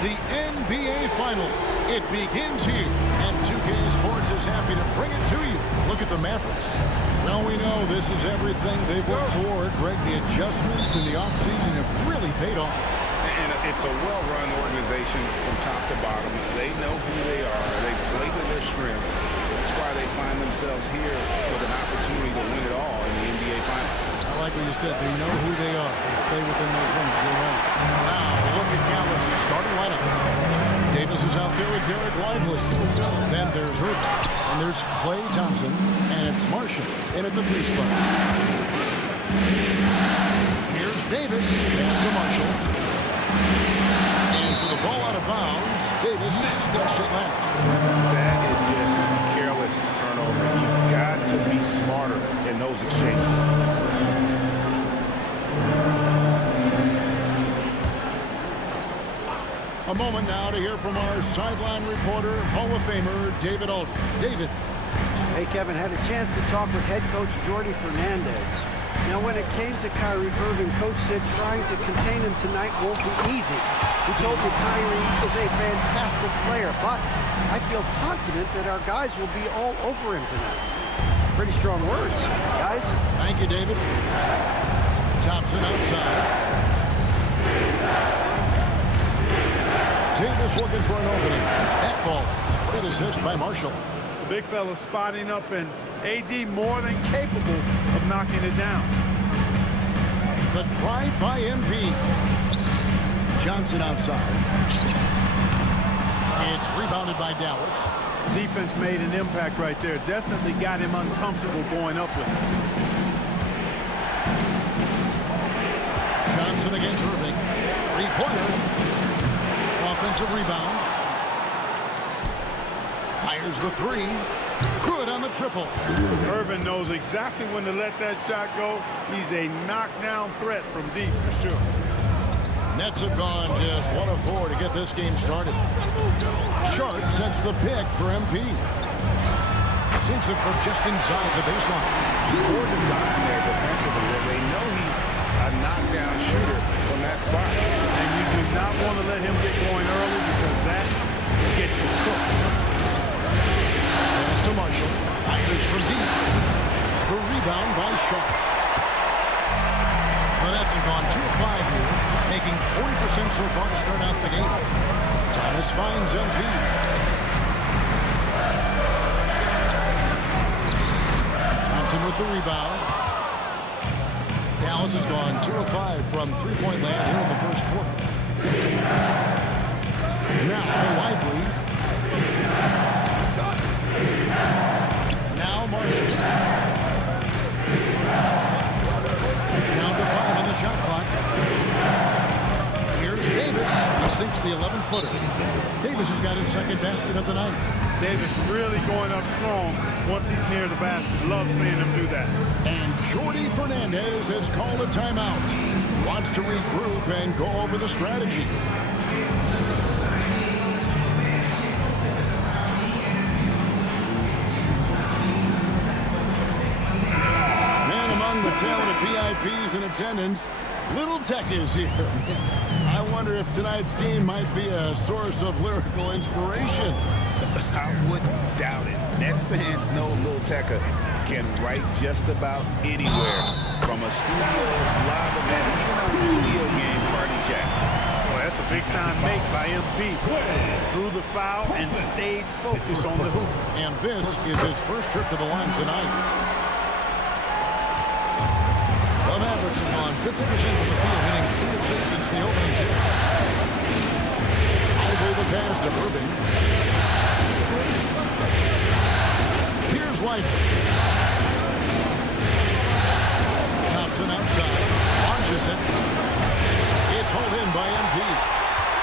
the NBA Finals. It begins here, and 2K Sports is happy to bring it to you. Look at the Mavericks. Well, we know this is everything they've worked toward. Greg, the adjustments in the offseason have really paid off. And it's a well-run organization from top to bottom. They know who they are. They play to their strengths. That's why they find themselves here with an opportunity to win it all in the NBA Finals. I like what you said. They know who they are. They play within those limits. You're right. Now, look at Dallas' starting lineup. Davis is out there with Derek Lively. Then there's Irving. And there's Klay Thompson. And it's Marshall in at the 3 spot. Here's Davis. Pass to Marshall. And for the ball out of bounds, Davis touched it last. That is just a careless turnover. You've got to be smarter in those exchanges. A moment now to hear from our sideline reporter, Hall of Famer David Alden. David. Hey, Kevin, had a chance to talk with head coach Jordi Fernandez. Now, when it came to Kyrie Irving, coach said trying to contain him tonight won't be easy. He told me Kyrie is a fantastic player, but I feel confident that our guys will be all over him tonight. Pretty strong words, guys. Thank you, David. Thompson outside. Davis looking for an opening. That ball. Great assist by Marshall. The big fella spotting up, and AD more than capable of knocking it down. The drive by MP. Johnson outside. It's rebounded by Dallas. Defense made an impact right there. Definitely got him uncomfortable going up with it. Johnson against Irving. Three-pointer. Offensive rebound. Fires the 3. Good on the triple. Irvin knows exactly when to let that shot go. He's a knockdown threat from deep for sure. Nets have gone just 1 of 4 to get this game started. Sharp sets the pick for MP. Sinks it from just inside the baseline. Poor design there defensively. They know he's a knockdown shooter from that spot. And you do not want to let him get going early because that will get you cooked. Pass to Marshall. Fires from deep. The rebound by Sharp. The Nets have gone 2 of 5 here, making 40% so far to start out the game. Thomas finds MP. Thompson with the rebound. Dallas has gone 2 of 5 from three-point land here in the first quarter. Now Lively. Now Marshall. Down to 5 on the shot clock. Here's Davis. He sinks the 11-footer. Davis has got his second basket of the night. Davis really going up strong once he's near the basket. Love seeing him do that. And Jordi Fernandez has called a timeout. Wants to regroup and go over the strategy. And among the talented VIPs in attendance, Little Tech is here. I wonder if tonight's game might be a source of lyrical inspiration. I wouldn't doubt it. Nets fans know Lil Tecca can write just about anywhere, from a studio live event, even on video game party chats. Well, that's a big-time make by MP. Drew the foul and stayed focused on the hoop. And this is his first trip to the line tonight. The Mavericks have gone 50% from the field, hitting 3 of 6 since the opening tip. Over the pass to Irving. Here's Lively. Thompson outside. Launches it. It's hauled in by MP.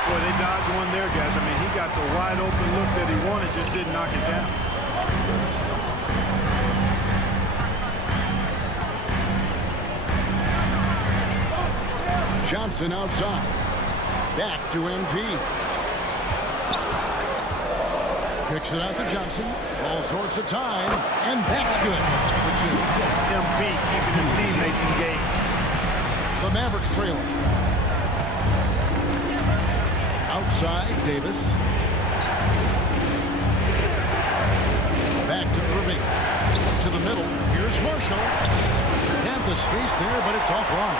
Boy, they dodged one there, guys. I mean, he got the wide open look that he wanted, just didn't knock it down. Johnson outside. Back to MP. Kicks it out to Johnson. All sorts of time. And that's good for 2. MP keeping his teammates engaged. The Mavericks trailing. outside Davis. Back to Irving. To the middle. Here's Marshall. And the space there, but it's offline.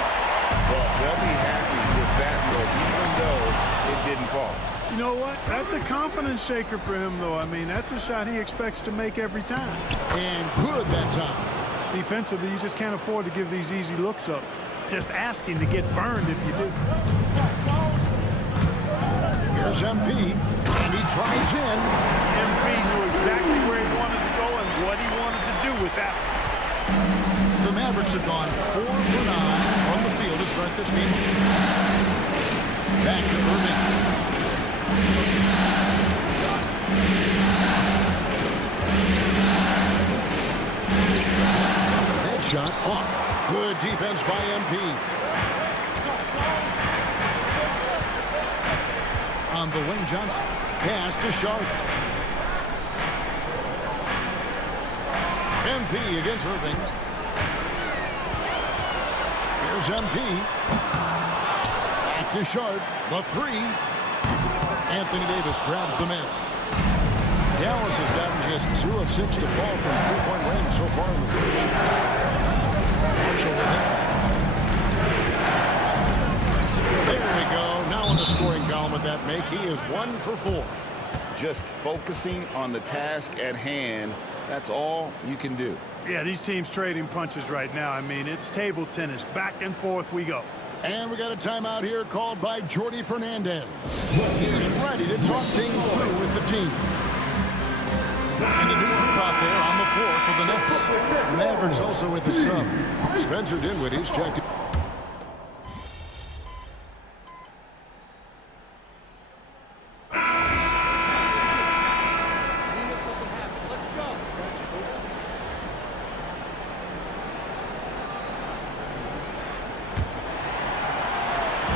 Well, they'll be happy with that look, even though it didn't fall. You know what? That's a confidence shaker for him, though. I mean, that's a shot he expects to make every time. And good that time. Defensively, you just can't afford to give these easy looks up. Just asking to get burned if you do. Here's MP. And he tries in. MP knew exactly where he wanted to go and what he wanted to do with that. The Mavericks have gone 4 for 9 from the field to start this game. Back to Irving. That shot off. Good defense by MP. On the wing, Johnson. Pass to Sharp. MP against Irving. Here's MP. Back to Sharp. The three. Anthony Davis grabs the miss. Dallas has gotten just 2 of 6 to fall from three-point range so far in the first. Marshall with it. There we go. Now in the scoring column with that make, he is 1 for 4. Just focusing on the task at hand, that's all you can do. Yeah, these teams trading punches right now. I mean, it's table tennis. Back and forth we go. And we got a timeout here called by Jordi Fernandez. He's ready to talk things through with the team. And a new group out there on the floor for the Nets. Mavericks also with the sub. Spencer Dinwiddie's checked.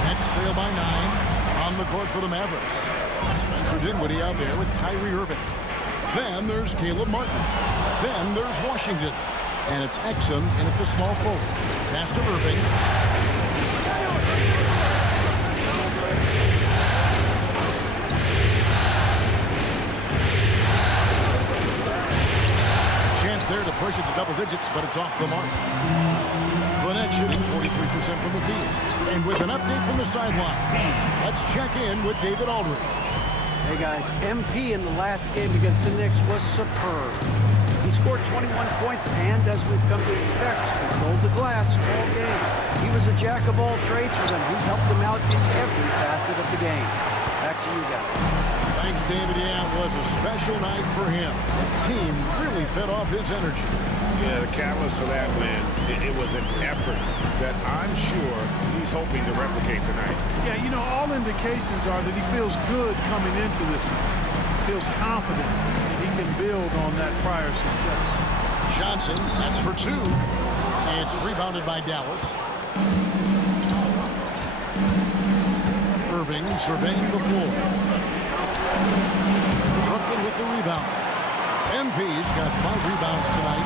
Nets trail by 9 on the court for the Mavericks. Spencer Dinwiddie out there with Kyrie Irving. Then there's Caleb Martin. Then there's Washington. And it's Exum in at the small forward. Pass to Irving. Chance there to push it to double digits, but it's off the mark. Gwinnett shooting 43% from the field. And with an update from the sideline, let's check in with David Aldridge. Hey guys, MP in the last game against the Knicks was superb. He scored 21 points and, as we've come to expect, controlled the glass all game. He was a jack of all trades for them. He helped them out in every facet of the game. Back to you guys. Thanks, David. Yeah, it was a special night for him. The team really fed off his energy. Yeah, the catalyst for that win, it was an effort that I'm sure he's hoping to replicate tonight. Yeah, you know, all indications are that he feels good coming into this one. Feels confident that he can build on that prior success. Johnson, that's for 2. And it's rebounded by Dallas. Irving surveying the floor. Brooklyn with the rebound. MP's got 5 rebounds tonight.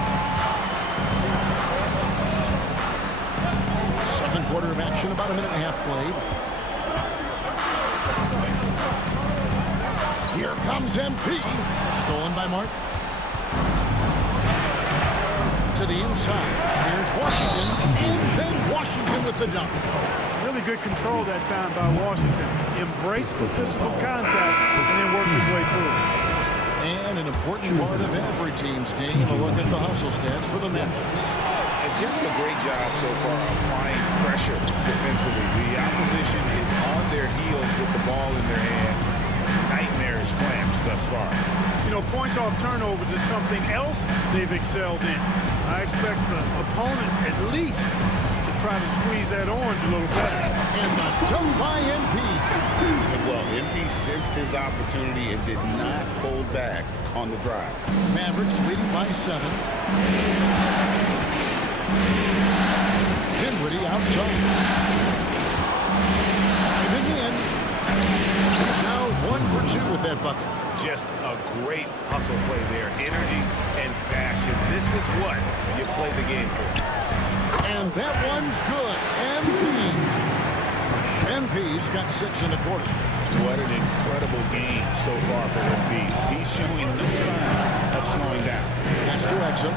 Second quarter of action, about a minute and a half played. Here comes MP. Stolen by Martin. To the inside. Here's Washington. And then Washington with the dunk. Really good control that time by Washington. Embraced the physical contact and then worked his way through it. And an important part of every team's game, a look at the hustle stats for the Mavericks. And just a great job so far applying pressure defensively. The opposition is on their heels with the ball in their hand. Nightmarish clamps thus far. You know, points off turnovers is something else they've excelled in. I expect the opponent at least to try to squeeze that orange a little better. And the dunk by MP. Well, MP sensed his opportunity and did not hold back on the drive. Mavericks leading by 7. Dinwiddie outside. Driving in. He's now 1 for 2 with that bucket. Just a great hustle play there. Energy and passion. This is what you play the game for. And that one's good. MP's got 6 in the quarter. What an so far for MB. He's showing no signs of slowing down. Pass to Exum.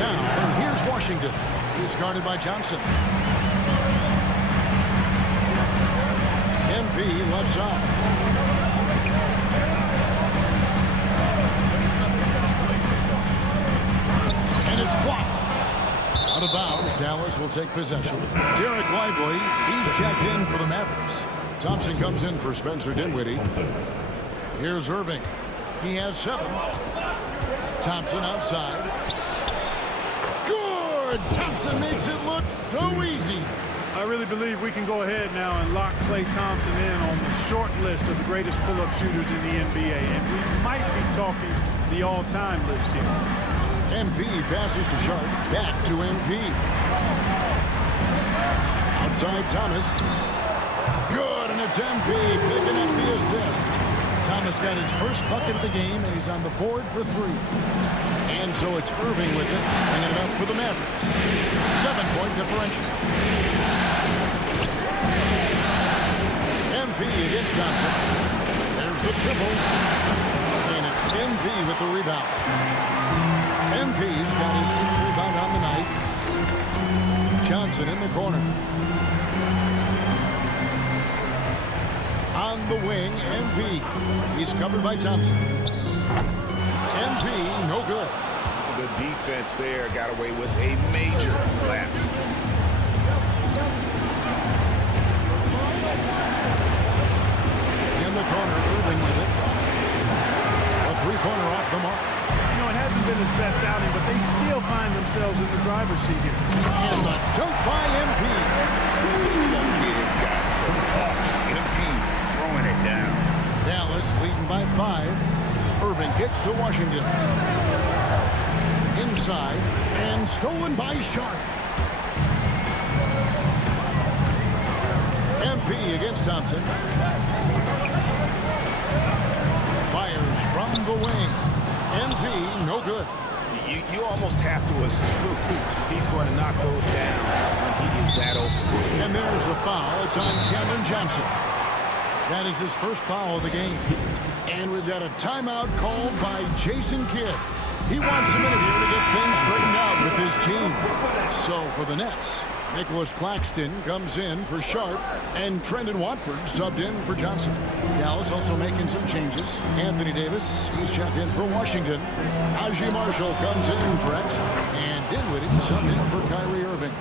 Now, here's Washington. He's guarded by Johnson. MP left side. And it's blocked. Out of bounds, Dallas will take possession. Derek Lively, he's checked in for the Mavericks. Thompson comes in for Spencer Dinwiddie. Here's Irving. He has 7. Thompson outside. Good! Thompson makes it look so easy. I really believe we can go ahead now and lock Klay Thompson in on the short list of the greatest pull-up shooters in the NBA. And we might be talking the all-time list here. MP passes to Sharp. Back to MP. Outside Thomas. Good, and it's MP picking up the assist. Thomas got his first bucket of the game, and he's on the board for 3. And so it's Irving with it, bringing it up for the Mavericks. 7-point differential. MP against Thompson. There's the triple. And it's MP with the rebound. MP's got his 6th rebound on the night. Johnson in the corner. On the wing, MP. He's covered by Thompson. MP, no good. The defense there got away with a major lapse. In the corner, Irving with it. A 3-pointer off the mark. You know, it hasn't been his best outing, but they still find themselves in the driver's seat here. And the dunk by MP. This young kid's got some ups. MP throwing it down. Dallas leading by 5. Irving kicks to Washington. Inside and stolen by Sharp. MP against Thompson. Fires from the wing. MP, no good. You almost have to assume he's going to knock those down when he is that open. And there's the foul. It's on Cameron Johnson. That is his first foul of the game. And we've got a timeout called by Jason Kidd. He wants a minute here to get things straightened out with his team. So for the Nets, Nicholas Claxton comes in for Sharp, and Trendon Watford subbed in for Johnson. Dallas also making some changes. Anthony Davis, he's checked in for Washington. Ajay Marshall comes in for Exum. And Dinwiddie subbed in for Kyrie Irving.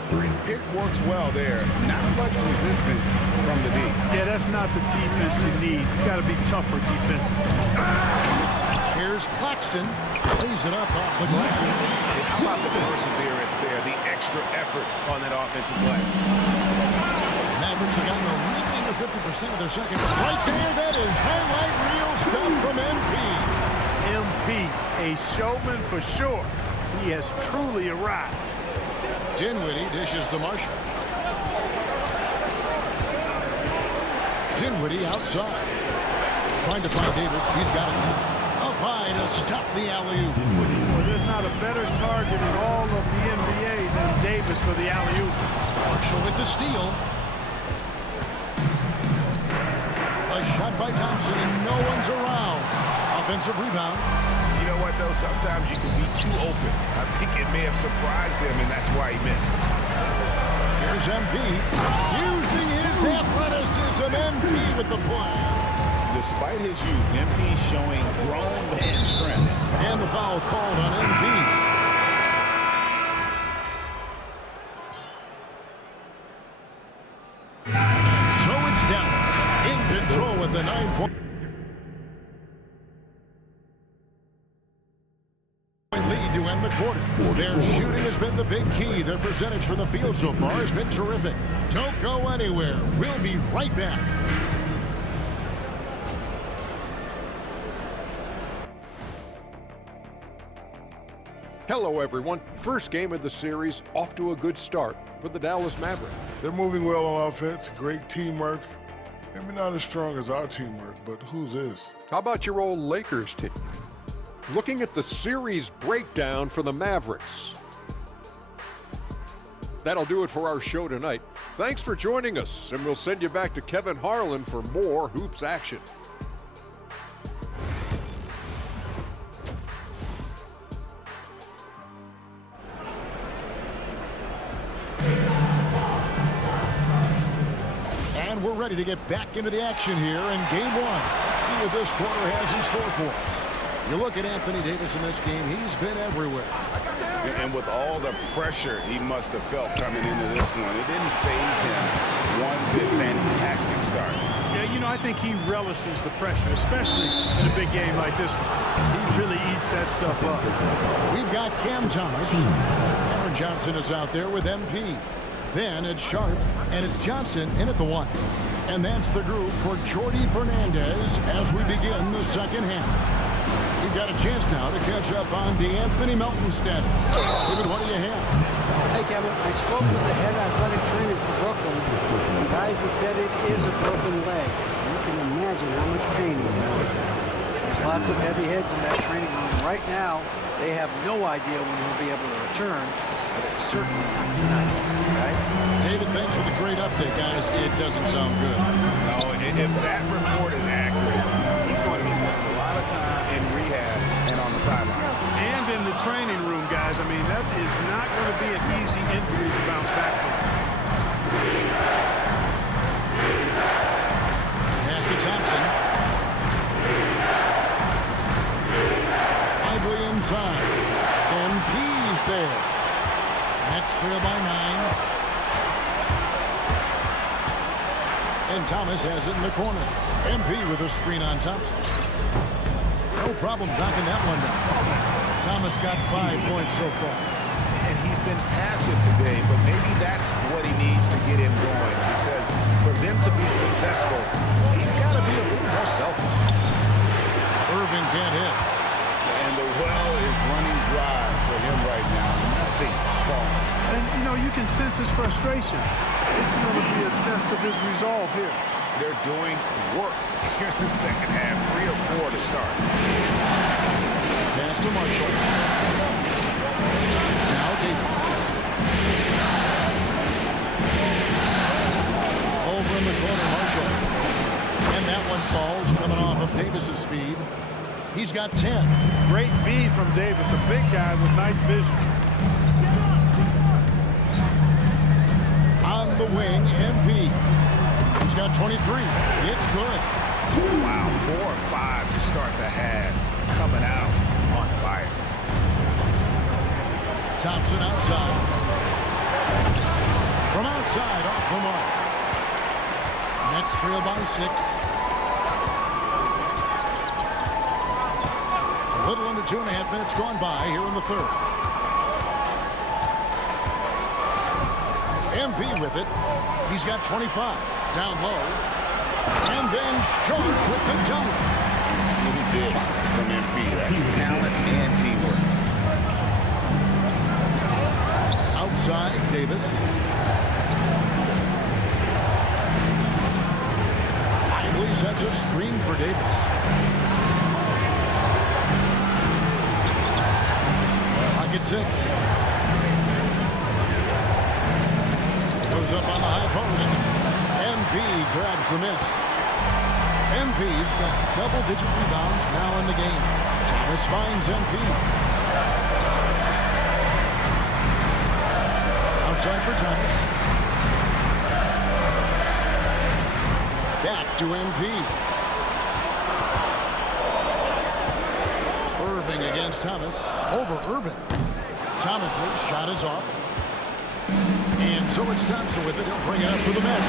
Pick works well there. Not much resistance from the D. Yeah, that's not the defense you need. You got to be tougher defensively. Here's Claxton. Lays it up off the glass. How about the perseverance there, the extra effort on that offensive play? Mavericks have gotten a little under 50% of their second. Right there, that is highlight reel stuff from MP. MP, a showman for sure. He has truly arrived. Dinwiddie dishes to Marshall. Dinwiddie outside. Trying to find Davis. He's got it now. Up high to stuff the alley-oop. Well, there's not a better target in all of the NBA than Davis for the alley-oop. Marshall with the steal. A shot by Thompson, and no one's around. Offensive rebound. You know what, though? Sometimes you can be too open. I think it may have surprised him, and that's why he missed. Here's MP. Using his athleticism, MP with the play. Despite his youth, MP showing grown man strength. And the foul called on MP. So it's Dallas in control with the 9-point lead to end the quarter. Their shooting has been the big key. Their percentage from the field so far has been terrific. Don't go anywhere. We'll be right back. Hello, everyone. First game of the series, off to a good start for the Dallas Mavericks. They're moving well on offense, great teamwork. Maybe not as strong as our teamwork, but whose is? How about your old Lakers team? Looking at the series breakdown for the Mavericks. That'll do it for our show tonight. Thanks for joining us, and we'll send you back to Kevin Harlan for more hoops action. And we're ready to get back into the action here in game one. Let's see what this quarter has in store for us. You look at Anthony Davis in this game, he's been everywhere. And with all the pressure he must have felt coming into this one, it didn't faze him one bit. Fantastic start. Yeah, you know, I think he relishes the pressure, especially in a big game like this one. He really eats that stuff up. We've got Cam Thomas. Aaron Johnson is out there with MP. Then it's Sharp, and it's Johnson in at the 1. And that's the group for Jordi Fernandez as we begin the second half. We've got a chance now to catch up on DeAnthony Melton's status. David, what do you have? Hey, Kevin, I spoke with the head athletic trainer for Brooklyn. The guys, he said it is a broken leg. You can imagine how much pain he's in. There's lots of heavy heads in that training room right now. They have no idea when he'll be able to return, but it's certainly not tonight, guys. David, thanks for the great update, guys. It doesn't sound good. No, if that report is accurate, he's going to be spending a lot of time in rehab and on the sideline. And in the training room, guys. I mean, that is not going to be an easy injury to bounce back from. Pass to Thompson. Lively inside. MP's there. That's trail by 9. And Thomas has it in the corner. MP with a screen on Thompson. No problem knocking that one down. Thomas got 5 points so far. And he's been passive today, but maybe that's what he needs to get him going, because for them to be successful, he's got to be a little more selfish. Irving can't hit. And the well is running dry for him right now. Nothing falling. And, you know, you can sense his frustration. This is going to be a test of his resolve here. They're doing work here in the second half. 3 or 4 to start. Pass to Marshall. Now Davis. Over in the corner, Marshall. And that one falls, coming off of Davis's feed. He's got 10. Great feed from Davis, a big guy with nice vision. On the wing, MP. He's got 23. It's good. Wow, 4 or 5 to start the half. Coming out on fire. Thompson outside. From outside, off the mark. Nets trail by 6. A little under 2.5 minutes gone by here in the third. MP with it. He's got 25. Down low. And then Sharp with the dunk. Smooth dish from MP. That's talent and teamwork. Outside, Davis. Lively sets a screen for Davis. Pocket 6. Goes up on the high post. MP grabs the miss. MP's got double-digit rebounds now in the game. Thomas finds MP. Outside for Thomas. Back to MP. Irving against Thomas. Over Irving. Thomas's shot is off. And so it's Thompson with it. He'll bring it up for the men.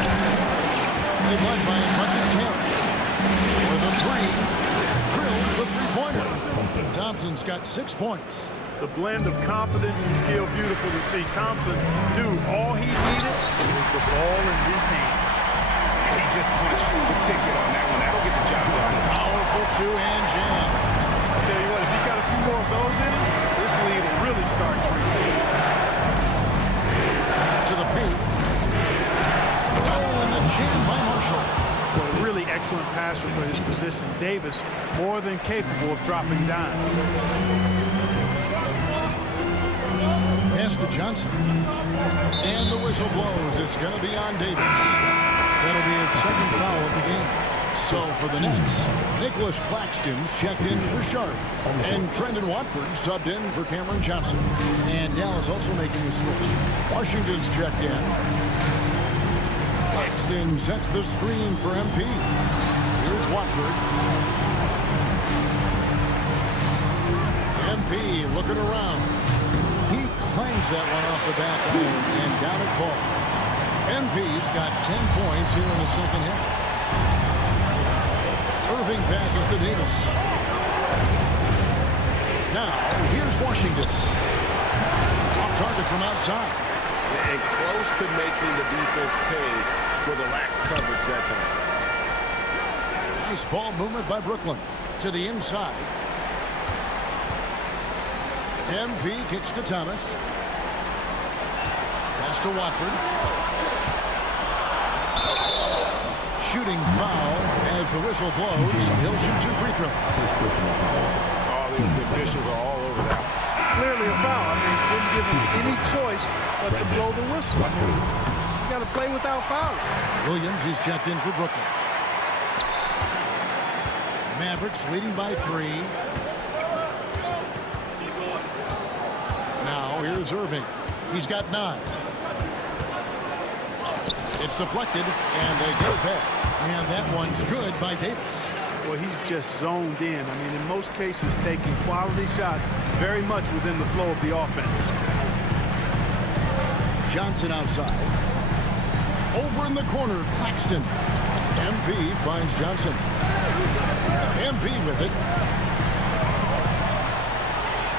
They've led by as much as 10. For the 3. Drills the three-pointer. Thompson's got 6 points. The blend of confidence and skill, beautiful to see. Thompson knew all he needed was the ball in his hands. And he just punched the ticket on that one. That'll get the job done. Powerful two-hand jam. I'll tell you what, if he's got a few more of those in him, this lead will really start shrinking. To the paint. Oh, and the jam by Marshall. Well, a really excellent passer for his position. Davis, more than capable of dropping down. Pass to Johnson. And the whistle blows. It's going to be on Davis. That'll be his second foul of the game. So for the Nets, Nicholas Claxton's checked in for Sharp. And Trendon Watford subbed in for Cameron Johnson. And Dallas also making the switch. Washington's checked in. Claxton sets the screen for MP. Here's Watford. MP looking around. He clangs that one off the back iron, and down it falls. MP's got 10 points here in the second half. Irving passes to Davis. Now, here's Washington. Off target from outside. And close to making the defense pay for the lax coverage that time. Nice ball movement by Brooklyn. To the inside. MP kicks to Thomas. Pass to Watford. Shooting foul as the whistle blows. He'll shoot 2 free throws. All the officials are all over that. Clearly a foul. I mean, didn't give him any choice but to blow the whistle. You got to play without fouling. Williams is checked in for Brooklyn. Mavericks leading by 3. Now here's Irving. He's got 9. It's deflected, and they get it back. And that one's good by Davis. Well, he's just zoned in. I mean, in most cases, taking quality shots very much within the flow of the offense. Johnson outside. Over in the corner, Claxton. MP finds Johnson. MP with it.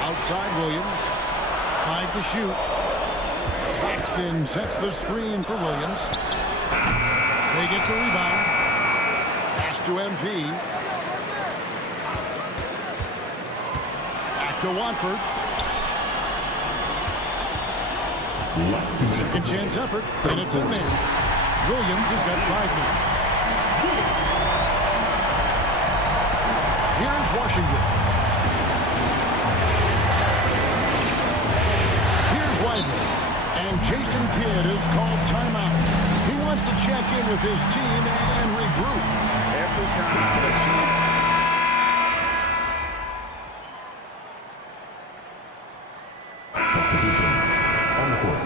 Outside Williams. 5 to shoot. Claxton sets the screen for Williams. They get the rebound. Pass to MP. Back to Watford. Second chance effort, and it's in there. Williams has got 5 now. Here's Washington. Here's Weidman. And Jason Kidd is called timeout. He wants to check in with his team and regroup. Every time that on the court.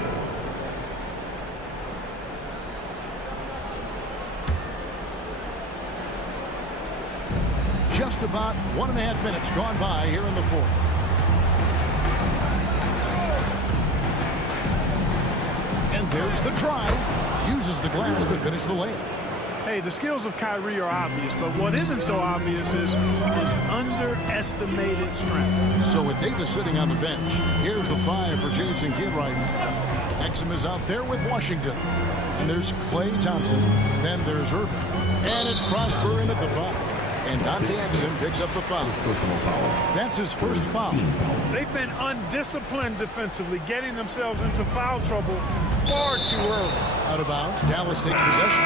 Just about 1.5 minutes gone by here in the fourth. And there's the drive. Uses the glass to finish the layup. Hey, the skills of Kyrie are obvious, but what isn't so obvious is his underestimated strength. So with Davis sitting on the bench, here's the 5 for Jason Kidd right now. Exum is out there with Washington. And there's Klay Thompson. Then there's Irving. And it's Prosper in at the 5. And Dante Exum picks up the foul. That's his first foul. They've been undisciplined defensively, getting themselves into foul trouble far too early. Out of bounds, Dallas takes possession.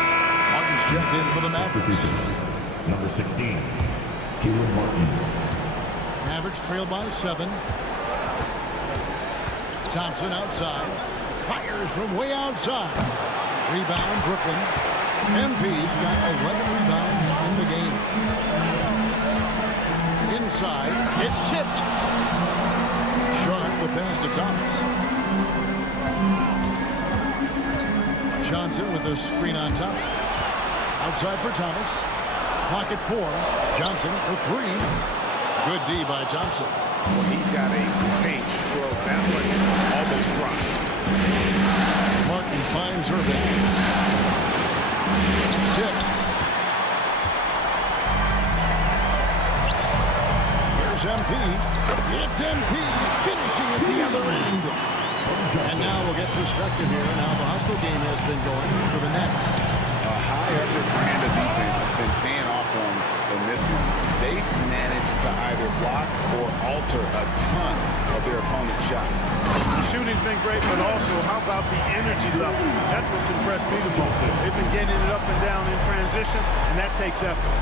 Martin's checked in for the Mavericks. Number 16, Caleb Martin. Mavericks trail by 7. Thompson outside. Fires from way outside. Rebound, Brooklyn. MP's got 11 rebounds in the game. Inside, it's tipped. Sharp the pass to Thomas. Johnson with a screen on Thompson. Outside for Thomas. Clock at 4. Johnson for 3. Good D by Thompson. well, he's got a paint stroke. That one almost dropped. Martin finds Irving. It's tipped. Here's MP. It's MP finishing at the other end. And now we'll get perspective here on how the hustle game has been going for the Nets. A high-effort brand of defense has been paying off for them in this one. They've managed to either block or alter a ton of their opponent's shots. The shooting's been great, but also how about the energy level? That's what's impressed me the most. They've been getting it up and down in transition, and that takes effort.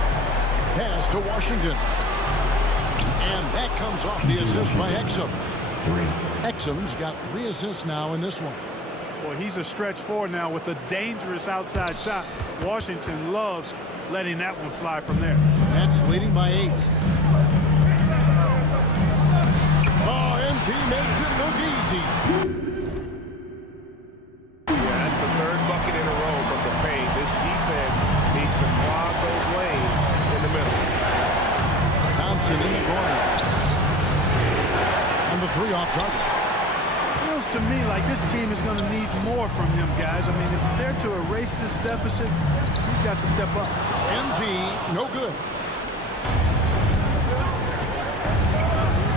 Pass to Washington. And that comes off the assist by Exum. 3. Exum's got 3 assists now in this one. Boy, he's a stretch forward now with a dangerous outside shot. Washington loves letting that one fly from there. Nets leading by 8. Oh, MP makes it look easy. Yeah, that's the 3rd bucket in a row from the paint. This defense needs to clog those lanes in the middle. Thompson in the corner. And the 3 off target. Feels to me like this team is going to need more from him, guys. I mean, if they're to erase this deficit, he's got to step up. MP, no good.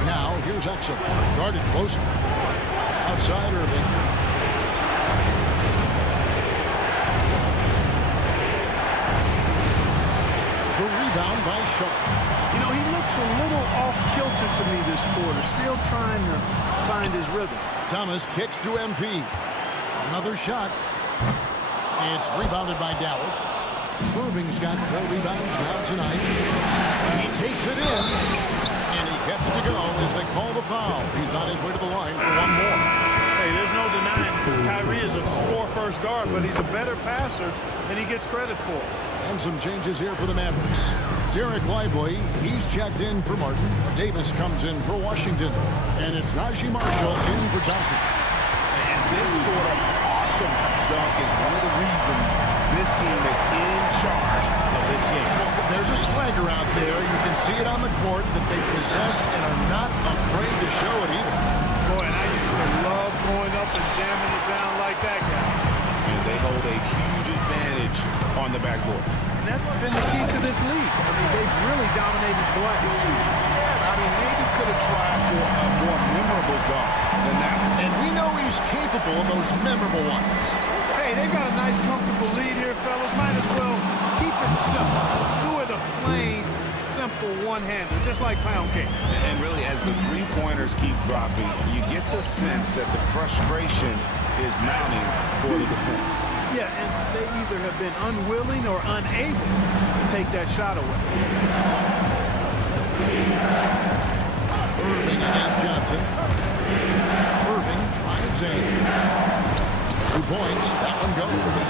Now, here's Exum. Guarded closer. Outside Irving. The rebound by Shaw. You know, he looks a little off-kilter to me this quarter, still trying to find his rhythm. Thomas kicks to MP. Another shot. It's rebounded by Dallas. Irving's got 4 rebounds now tonight. He takes it in, and he gets it to go as they call the foul. He's on his way to the line for 1 more. Hey, there's no denying Kyrie is a score-first guard, but he's a better passer than he gets credit for. And some changes here for the Mavericks. Derek Lively, he's checked in for Martin. Davis comes in for Washington. And it's Najee Marshall in for Thompson. And this sort of awesome dunk is one of the reasons this team is in charge of this game. Well, there's a swagger out there. You can see it on the court that they possess and are not afraid to show it either. Boy, and I used to love going up and jamming it down like that guy. And they hold a huge advantage on the backboard. And that's been the key to this league. I mean, they've really dominated play. Yeah, I mean, maybe could have tried for a more memorable dunk than that one. And we know he's capable of those memorable ones. Hey, they've got a nice, comfortable lead here, fellas. Might as well keep it simple. Do it a plain, simple one-hander, just like pound cake. And really, as the 3-pointers keep dropping, you get the sense that the frustration is mounting for the defense. Yeah, and they either have been unwilling or unable to take that shot away. Irving against Johnson. Irving trying to take 2 points. That one goes.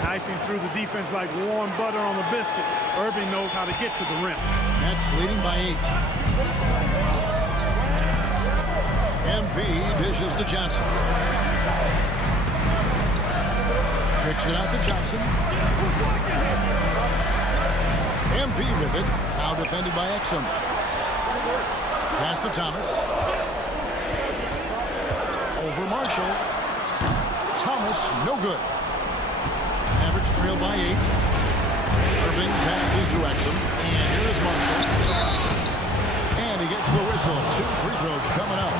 Knifing through the defense like warm butter on a biscuit. Irving knows how to get to the rim. Nets leading by 8. MP dishes to Johnson. Kicks it out to Johnson. MP with it. Now defended by Exum. Pass to Thomas. Over Marshall. Thomas, no good. Average trail by 8. Irving passes to Exum. And here is Marshall. And he gets the whistle. 2 free throws coming up.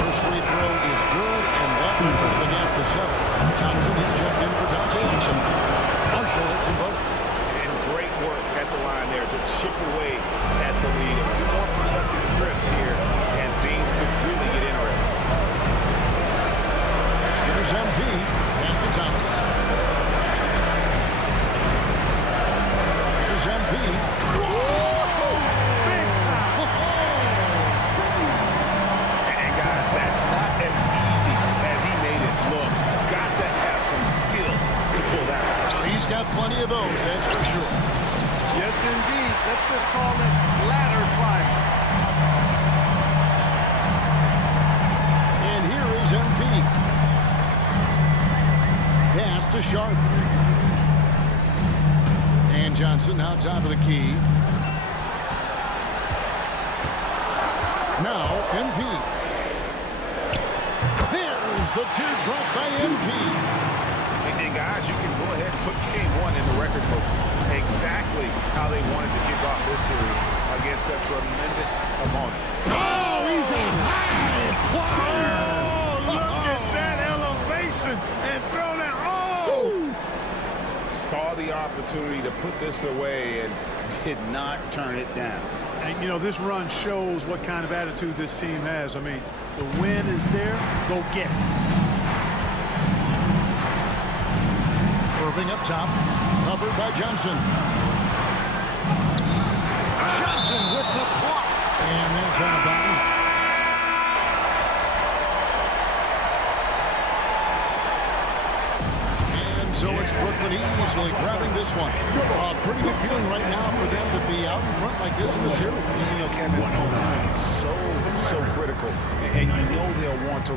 First free throw is good, and that opens the gap to 7. Thompson is checked in for Dante Exum. Marshall hits them both. And great work at the line there to chip away at the lead. A few more productive trips here, and things could really get interesting. Here's MP. Pass to Thomas. Here's MP. That's not as easy as he made it look. Got to have some skills to pull that off. He's got plenty of those, that's for sure. Yes, indeed. Let's just call it ladder climbing. And here is MP. Pass to Sharp. And Johnson now top of the key. Now MP. The teardrop by MP. And guys, you can go ahead and put game 1 in the record books. Exactly how they wanted to kick off this series against a tremendous opponent. Oh, he's a high flyer. Oh, look at that elevation and throw that. Oh! Saw the opportunity to put this away and did not turn it down. And, you know, this run shows what kind of attitude this team has. I mean, the win is there. Go get it. Irving up top. Covered by Johnson. Johnson with the block. And that's out of bounds. And so it's Brooklyn easily grabbing this one. Pretty good feeling right now for them to be out in front like this in the series. You know, Kevin, so critical. And you know they'll want to